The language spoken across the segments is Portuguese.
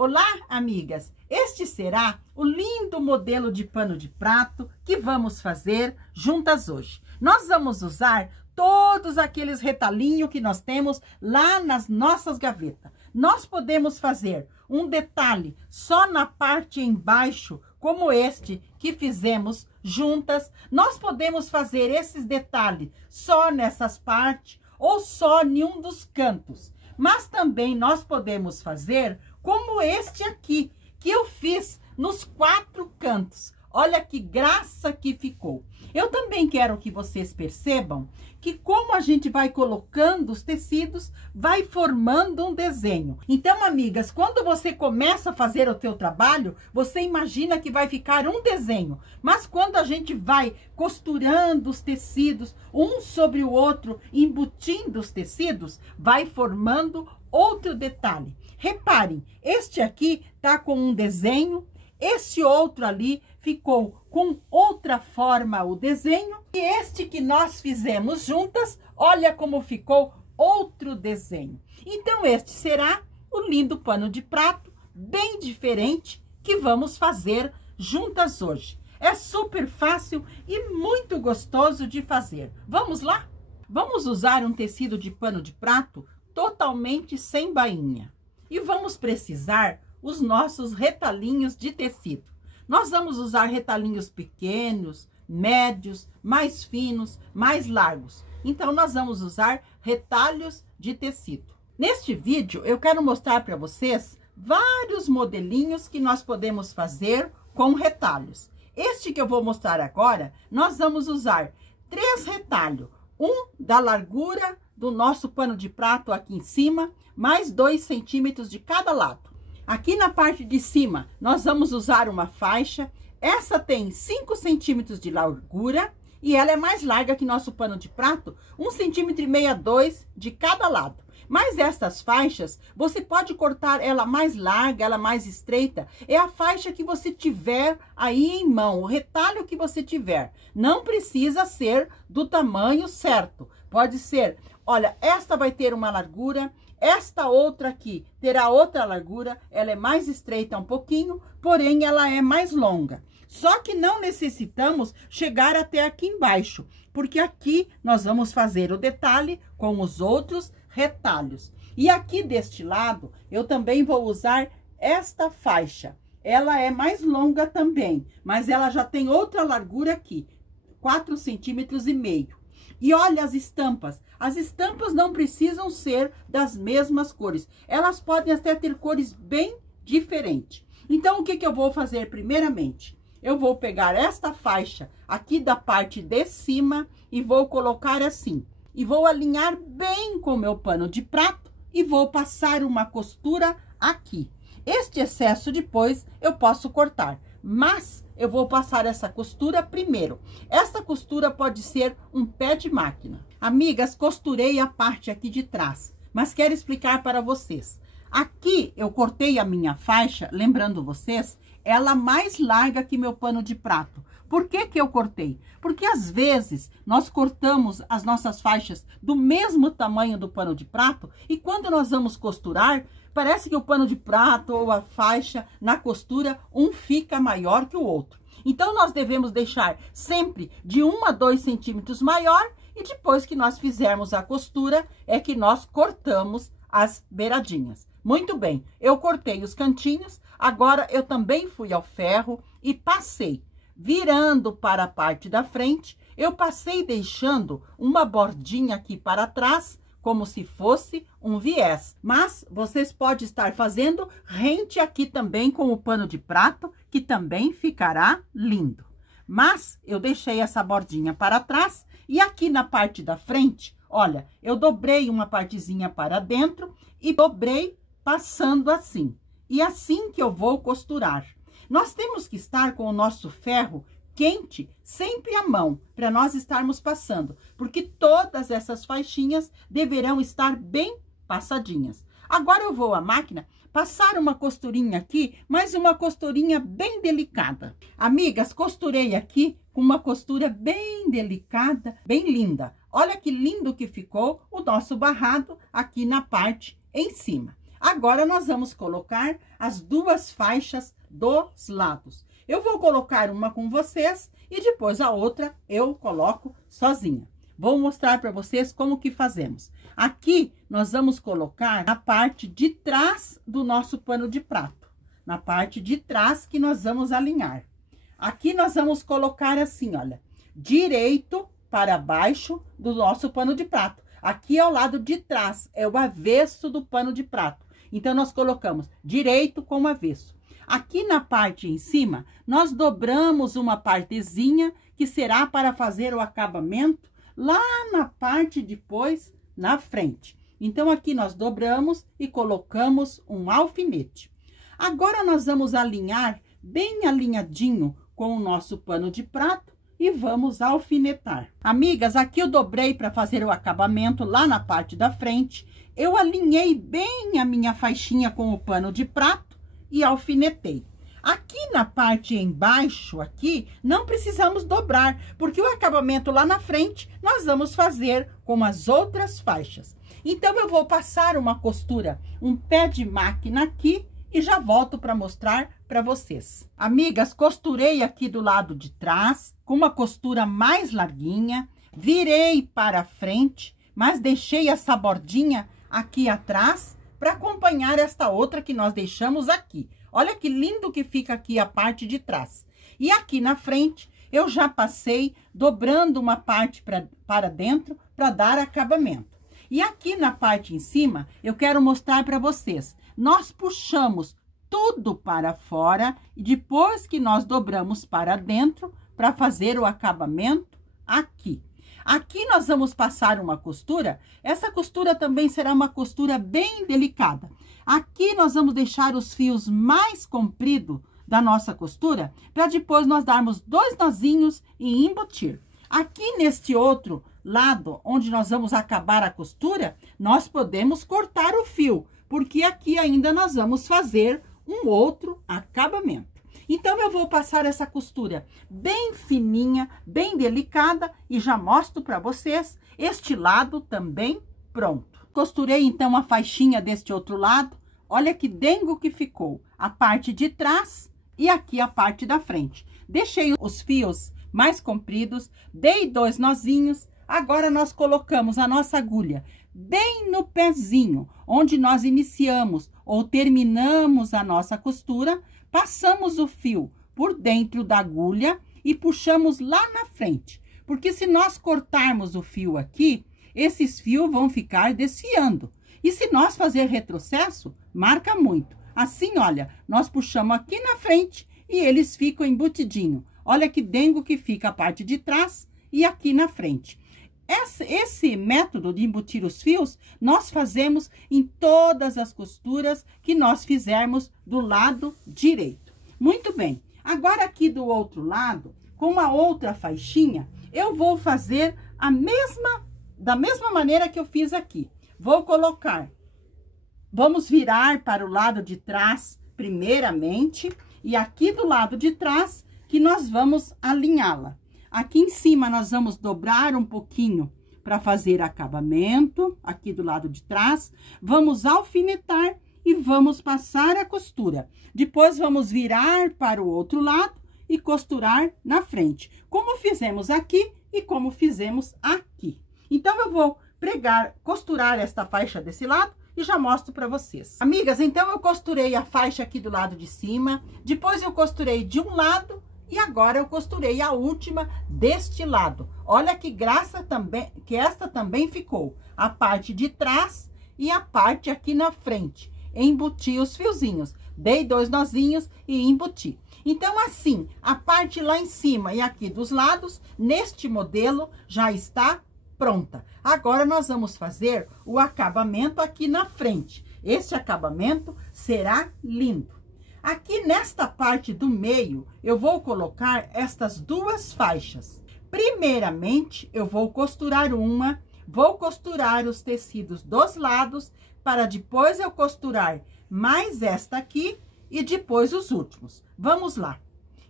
Olá, amigas! Este será o lindo modelo de pano de prato que vamos fazer juntas hoje. Nós vamos usar todos aqueles retalhinhos que nós temos lá nas nossas gavetas. Nós podemos fazer um detalhe só na parte embaixo, como este que fizemos juntas. Nós podemos fazer esses detalhes só nessas partes ou só em um dos cantos. Mas também nós podemos fazer como este aqui, que eu fiz nos 4 cantos. Olha que graça que ficou. Eu também quero que vocês percebam que como a gente vai colocando os tecidos, vai formando um desenho. Então, amigas, quando você começa a fazer o teu trabalho, você imagina que vai ficar um desenho. Mas quando a gente vai costurando os tecidos, um sobre o outro, embutindo os tecidos, vai formando outro detalhe. Reparem, este aqui tá com um desenho, esse outro ali ficou com outra forma o desenho. E este que nós fizemos juntas, olha como ficou outro desenho. Então, este será o lindo pano de prato, bem diferente, que vamos fazer juntas hoje. É super fácil e muito gostoso de fazer. Vamos lá? Vamos usar um tecido de pano de prato totalmente sem bainha. E vamos precisar os nossos retalhinhos de tecido. Nós vamos usar retalhinhos pequenos, médios, mais finos, mais largos. Então, nós vamos usar retalhos de tecido. Neste vídeo, eu quero mostrar para vocês vários modelinhos que nós podemos fazer com retalhos. Este que eu vou mostrar agora, nós vamos usar 3 retalhos. Um da largura do nosso pano de prato aqui em cima, mais 2 centímetros de cada lado. Aqui na parte de cima, nós vamos usar uma faixa. Essa tem 5 centímetros de largura e ela é mais larga que nosso pano de prato, 1,5 cm, 2 de cada lado. Mas estas faixas, você pode cortar ela mais larga, ela mais estreita. É a faixa que você tiver aí em mão, o retalho que você tiver. Não precisa ser do tamanho certo. Pode ser, olha, esta vai ter uma largura, esta outra aqui terá outra largura, ela é mais estreita um pouquinho, porém ela é mais longa. Só que não necessitamos chegar até aqui embaixo, porque aqui nós vamos fazer o detalhe com os outros retalhos. E aqui deste lado, eu também vou usar esta faixa. Ela é mais longa também, mas ela já tem outra largura aqui, 4,5 centímetros. E olha as estampas. As estampas não precisam ser das mesmas cores. Elas podem até ter cores bem diferentes. Então, o que eu vou fazer primeiramente? Eu vou pegar esta faixa aqui da parte de cima e vou colocar assim. E vou alinhar bem com o meu pano de prato e vou passar uma costura aqui. Este excesso depois eu posso cortar, mas eu vou passar essa costura primeiro. Essa costura pode ser um pé de máquina. Amigas, costurei a parte aqui de trás, mas quero explicar para vocês. Aqui eu cortei a minha faixa, lembrando vocês, ela mais larga que meu pano de prato. Por que que eu cortei? Porque às vezes nós cortamos as nossas faixas do mesmo tamanho do pano de prato e quando nós vamos costurar, parece que o pano de prato ou a faixa na costura, um fica maior que o outro. Então, nós devemos deixar sempre de 1 a 2 centímetros maior e depois que nós fizermos a costura, é que nós cortamos as beiradinhas. Muito bem, eu cortei os cantinhos, agora eu também fui ao ferro e passei. Virando para a parte da frente, eu passei deixando uma bordinha aqui para trás, como se fosse um viés. Mas vocês podem estar fazendo rente aqui também com o pano de prato, que também ficará lindo. Mas eu deixei essa bordinha para trás e aqui na parte da frente, olha, eu dobrei uma partezinha para dentro e dobrei passando assim. E assim que eu vou costurar. Nós temos que estar com o nosso ferro quente sempre à mão, para nós estarmos passando, porque todas essas faixinhas deverão estar bem passadinhas. Agora eu vou à máquina passar uma costurinha aqui, mas uma costurinha bem delicada. Amigas, costurei aqui com uma costura bem delicada, bem linda. Olha que lindo que ficou o nosso barrado aqui na parte em cima. Agora, nós vamos colocar as duas faixas dos lados. Eu vou colocar uma com vocês e depois a outra eu coloco sozinha. Vou mostrar para vocês como que fazemos. Aqui, nós vamos colocar na parte de trás do nosso pano de prato. Na parte de trás que nós vamos alinhar. Aqui, nós vamos colocar assim, olha, direito para baixo do nosso pano de prato. Aqui é o lado de trás, é o avesso do pano de prato. Então, nós colocamos direito com o avesso. Aqui na parte em cima, nós dobramos uma partezinha que será para fazer o acabamento lá na parte depois, na frente. Então, aqui nós dobramos e colocamos um alfinete. Agora, nós vamos alinhar bem alinhadinho com o nosso pano de prato e vamos alfinetar. Amigas, aqui eu dobrei para fazer o acabamento lá na parte da frente. Eu alinhei bem a minha faixinha com o pano de prato e alfinetei. Aqui na parte embaixo, aqui, não precisamos dobrar, porque o acabamento lá na frente, nós vamos fazer com as outras faixas. Então, eu vou passar uma costura, um pé de máquina aqui, e já volto para mostrar para vocês. Amigas, costurei aqui do lado de trás, com uma costura mais larguinha, virei para frente, mas deixei essa bordinha aqui atrás, para acompanhar esta outra que nós deixamos aqui. Olha que lindo que fica aqui a parte de trás. E aqui na frente, eu já passei dobrando uma parte para dentro para dar acabamento. E aqui na parte em cima, eu quero mostrar para vocês. Nós puxamos tudo para fora e depois que nós dobramos para dentro para fazer o acabamento aqui. Aqui nós vamos passar uma costura. Essa costura também será uma costura bem delicada. Aqui nós vamos deixar os fios mais compridos da nossa costura, para depois nós darmos 2 nozinhos e embutir. Aqui neste outro lado, onde nós vamos acabar a costura, nós podemos cortar o fio, porque aqui ainda nós vamos fazer um outro acabamento. Então, eu vou passar essa costura bem fininha, bem delicada, e já mostro para vocês este lado também pronto. Costurei, então, a faixinha deste outro lado. Olha que dengo que ficou. A parte de trás e aqui a parte da frente. Deixei os fios mais compridos, dei 2 nozinhos. Agora, nós colocamos a nossa agulha bem no pezinho, onde nós iniciamos ou terminamos a nossa costura. Passamos o fio por dentro da agulha e puxamos lá na frente. Porque se nós cortarmos o fio aqui, esses fios vão ficar desfiando. E se nós fazer retrocesso, marca muito. Assim, olha, nós puxamos aqui na frente e eles ficam embutidinho. Olha que dengo que fica a parte de trás e aqui na frente. Esse método de embutir os fios, nós fazemos em todas as costuras que nós fizermos do lado direito. Muito bem. Agora, aqui do outro lado, com a outra faixinha, eu vou fazer da mesma maneira que eu fiz aqui. Vou colocar, vamos virar para o lado de trás primeiramente, e aqui do lado de trás que nós vamos alinhá-la. Aqui em cima, nós vamos dobrar um pouquinho para fazer acabamento, aqui do lado de trás. Vamos alfinetar e vamos passar a costura. Depois, vamos virar para o outro lado e costurar na frente, como fizemos aqui e como fizemos aqui. Então, eu vou costurar esta faixa desse lado e já mostro para vocês. Amigas, então, eu costurei a faixa aqui do lado de cima, depois eu costurei de um lado, e agora eu costurei a última deste lado. Olha que graça também, que esta também ficou. A parte de trás e a parte aqui na frente. Embuti os fiozinhos. Dei 2 nozinhos e embuti. Então, assim, a parte lá em cima e aqui dos lados, neste modelo, já está pronta. Agora, nós vamos fazer o acabamento aqui na frente. Este acabamento será lindo. Aqui nesta parte do meio, eu vou colocar estas 2 faixas. Primeiramente, eu vou costurar uma, vou costurar os tecidos dos lados, para depois eu costurar mais esta aqui e depois os últimos. Vamos lá.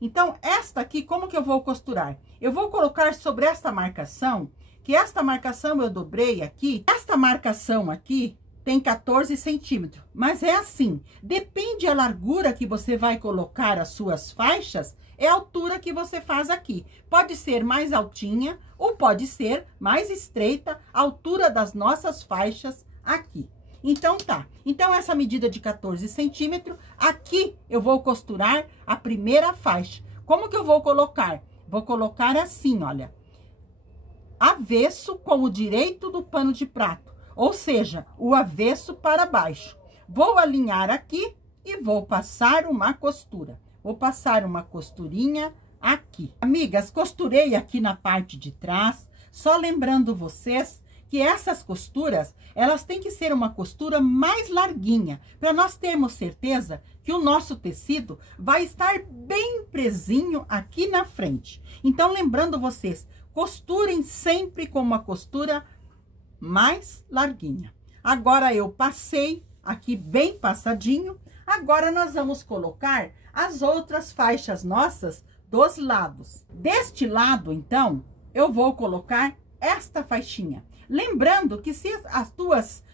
Então, esta aqui, como que eu vou costurar? Eu vou colocar sobre esta marcação, que esta marcação eu dobrei aqui. Esta marcação aqui, tem 14 centímetros. Mas é assim, depende a largura que você vai colocar as suas faixas, é a altura que você faz aqui. Pode ser mais altinha ou pode ser mais estreita a altura das nossas faixas aqui. Então, tá. Então, essa medida de 14 centímetros, aqui eu vou costurar a primeira faixa. Como que eu vou colocar? Vou colocar assim, olha. Avesso com o direito do pano de prato. Ou seja, o avesso para baixo. Vou alinhar aqui e vou passar uma costura. Vou passar uma costurinha aqui. Amigas, costurei aqui na parte de trás. Só lembrando vocês que essas costuras, elas têm que ser uma costura mais larguinha, para nós termos certeza que o nosso tecido vai estar bem presinho aqui na frente. Então, lembrando vocês, costurem sempre com uma costura mais larguinha. Agora, eu passei aqui bem passadinho. Agora, nós vamos colocar as outras faixas nossas dos lados. Deste lado, então, eu vou colocar esta faixinha. Lembrando que se as tuas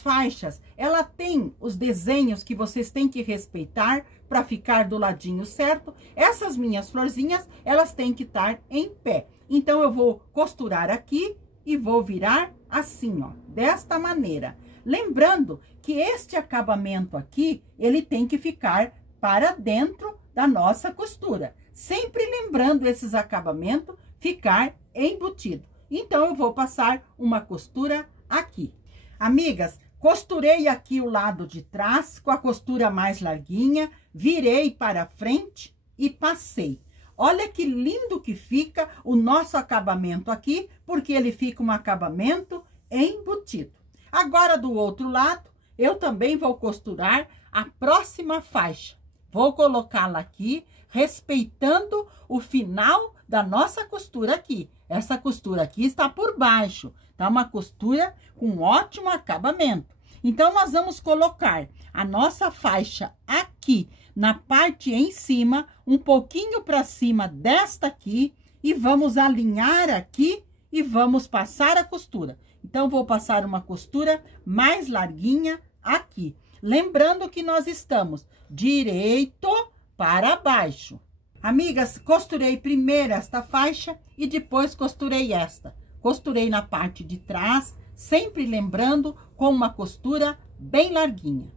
faixas, ela tem os desenhos que vocês têm que respeitar para ficar do ladinho certo, essas minhas florzinhas, elas têm que estar em pé. Então, eu vou costurar aqui e vou virar assim, ó, desta maneira. Lembrando que este acabamento aqui, ele tem que ficar para dentro da nossa costura. Sempre lembrando esses acabamentos ficar embutido. Então, eu vou passar uma costura aqui. Amigas, costurei aqui o lado de trás com a costura mais larguinha, virei para frente e passei. Olha que lindo que fica o nosso acabamento aqui, porque ele fica um acabamento embutido. Agora, do outro lado, eu também vou costurar a próxima faixa. Vou colocá-la aqui, respeitando o final da nossa costura aqui. Essa costura aqui está por baixo, tá? Uma costura com ótimo acabamento. Então, nós vamos colocar a nossa faixa aqui, na parte em cima, um pouquinho para cima desta aqui, e vamos alinhar aqui e vamos passar a costura. Então, vou passar uma costura mais larguinha aqui. Lembrando que nós estamos direito para baixo. Amigas, costurei primeiro esta faixa e depois costurei esta. Costurei na parte de trás, sempre lembrando com uma costura bem larguinha.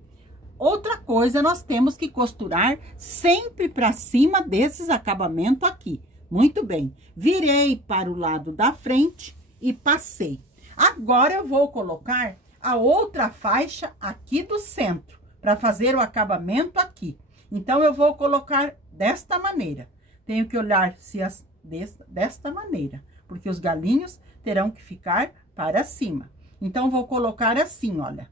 Outra coisa, nós temos que costurar sempre para cima desses acabamentos aqui. Muito bem. Virei para o lado da frente e passei. Agora, eu vou colocar a outra faixa aqui do centro, para fazer o acabamento aqui. Então, eu vou colocar desta maneira. Tenho que olhar se desta maneira, porque os galinhos terão que ficar para cima. Então, vou colocar assim, olha.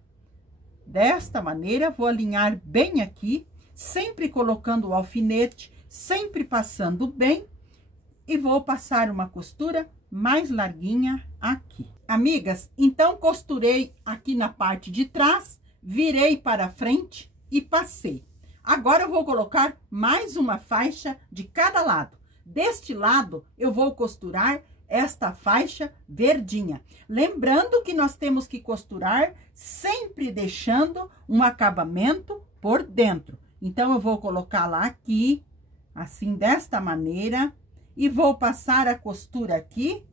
Desta maneira, vou alinhar bem aqui, sempre colocando o alfinete, sempre passando bem, e vou passar uma costura mais larguinha aqui. Amigas, então, costurei aqui na parte de trás, virei para frente e passei. Agora, eu vou colocar mais uma faixa de cada lado. Deste lado, eu vou costurar esta faixa verdinha. Lembrando que nós temos que costurar sempre deixando um acabamento por dentro. Então, eu vou colocá-la aqui, assim, desta maneira, e vou passar a costura aqui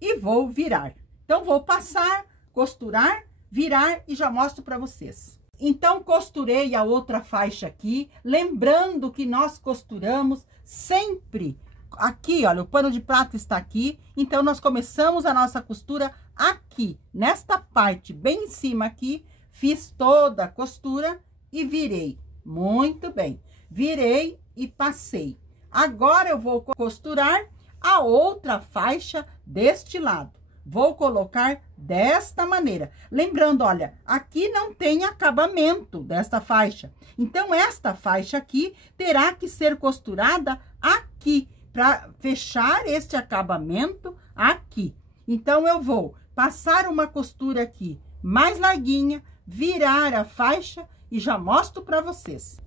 e vou virar. Então, vou passar, costurar, virar e já mostro para vocês. Então, costurei a outra faixa aqui, lembrando que nós costuramos sempre aqui, olha, o pano de prato está aqui, então, nós começamos a nossa costura aqui, nesta parte bem em cima aqui, fiz toda a costura e virei. Muito bem, virei e passei. Agora, eu vou costurar a outra faixa deste lado. Vou colocar desta maneira. Lembrando, olha, aqui não tem acabamento desta faixa. Então, esta faixa aqui terá que ser costurada aqui, para fechar este acabamento aqui. Então, eu vou passar uma costura aqui mais larguinha, virar a faixa e já mostro para vocês.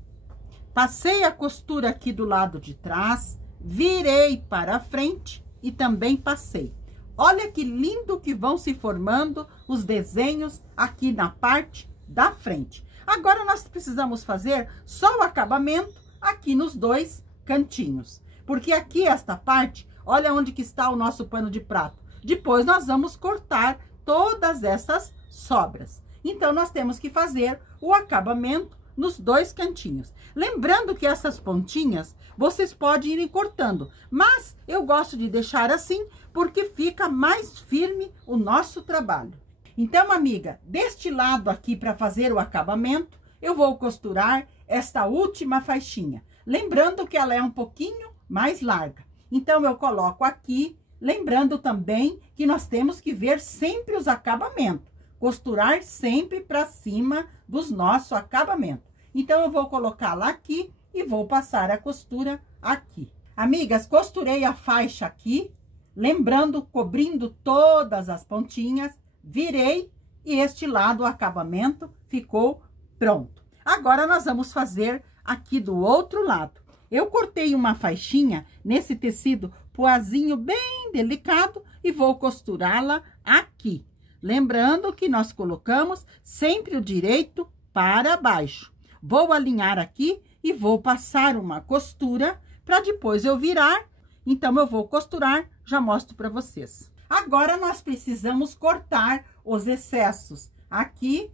Passei a costura aqui do lado de trás, virei para frente e também passei. olha que lindo que vão se formando os desenhos aqui na parte da frente. Agora, nós precisamos fazer só o acabamento aqui nos dois cantinhos. Porque aqui, esta parte, olha onde que está o nosso pano de prato. Depois, nós vamos cortar todas essas sobras. Então, nós temos que fazer o acabamento nos dois cantinhos. Lembrando que essas pontinhas, vocês podem ir cortando. Mas, eu gosto de deixar assim, porque fica mais firme o nosso trabalho. Então, amiga, deste lado aqui, para fazer o acabamento, eu vou costurar esta última faixinha. Lembrando que ela é um pouquinho mais larga. Então, eu coloco aqui, lembrando também que nós temos que ver sempre os acabamentos. Costurar sempre para cima dos nossos acabamentos. Então, eu vou colocar lá aqui e vou passar a costura aqui. Amigas, costurei a faixa aqui, lembrando, cobrindo todas as pontinhas, virei e este lado, o acabamento, ficou pronto. Agora, nós vamos fazer aqui do outro lado. Eu cortei uma faixinha nesse tecido poazinho bem delicado e vou costurá-la aqui. Lembrando que nós colocamos sempre o direito para baixo. Vou alinhar aqui e vou passar uma costura para depois eu virar. Então, eu vou costurar, já mostro para vocês. Agora, nós precisamos cortar os excessos aqui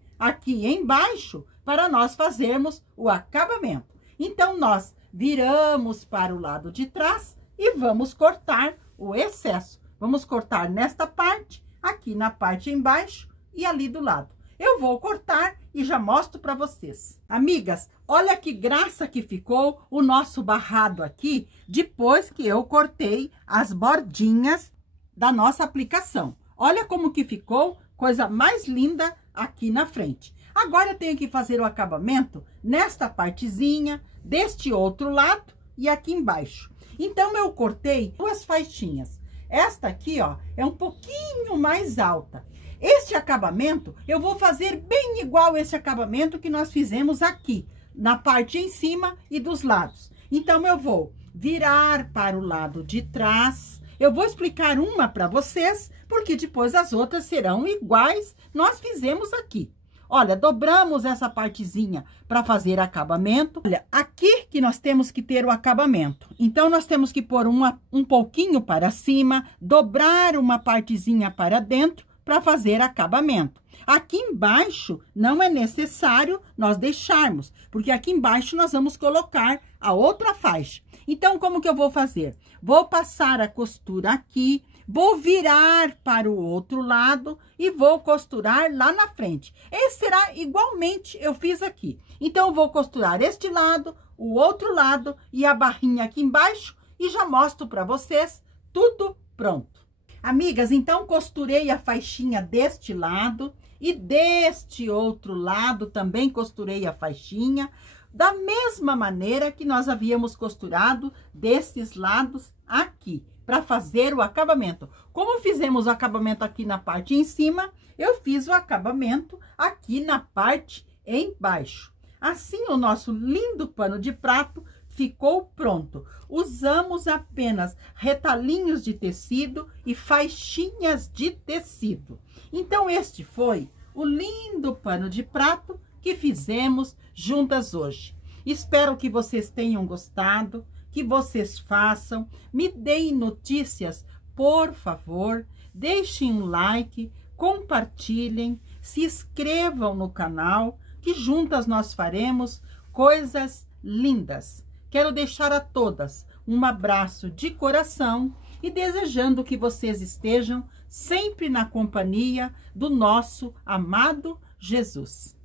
embaixo para nós fazermos o acabamento. Então, nós viramos para o lado de trás e vamos cortar o excesso. Vamos cortar nesta parte, aqui na parte embaixo e ali do lado. Eu vou cortar e já mostro para vocês. Amigas, olha que graça que ficou o nosso barrado aqui, depois que eu cortei as bordinhas da nossa aplicação. Olha como que ficou, coisa mais linda aqui na frente. Agora, eu tenho que fazer o acabamento nesta partezinha, deste outro lado e aqui embaixo. Então, eu cortei duas faixinhas. Esta aqui, ó, é um pouquinho mais alta. Este acabamento, eu vou fazer bem igual esse acabamento que nós fizemos aqui, na parte em cima e dos lados. Então, eu vou virar para o lado de trás. Eu vou explicar uma para vocês, porque depois as outras serão iguais, nós fizemos aqui. Olha, dobramos essa partezinha para fazer acabamento. Olha, aqui que nós temos que ter o acabamento. Então, nós temos que pôr um pouquinho para cima, dobrar uma partezinha para dentro para fazer acabamento. Aqui embaixo não é necessário nós deixarmos, porque aqui embaixo nós vamos colocar a outra faixa. Então, como que eu vou fazer? Vou passar a costura aqui, vou virar para o outro lado e vou costurar lá na frente. Esse será igualmente eu fiz aqui. Então, eu vou costurar este lado, o outro lado e a barrinha aqui embaixo e já mostro para vocês tudo pronto. Amigas, então, costurei a faixinha deste lado e deste outro lado também costurei a faixinha, da mesma maneira que nós havíamos costurado desses lados aqui, para fazer o acabamento. Como fizemos o acabamento aqui na parte em cima, eu fiz o acabamento aqui na parte embaixo. Assim, o nosso lindo pano de prato ficou pronto. Usamos apenas retalhinhos de tecido e faixinhas de tecido. Então, este foi o lindo pano de prato que fizemos juntas hoje. Espero que vocês tenham gostado, que vocês façam, me deem notícias, por favor, deixem um like, compartilhem, se inscrevam no canal, que juntas nós faremos coisas lindas. Quero deixar a todas um abraço de coração e desejando que vocês estejam sempre na companhia do nosso amado Jesus.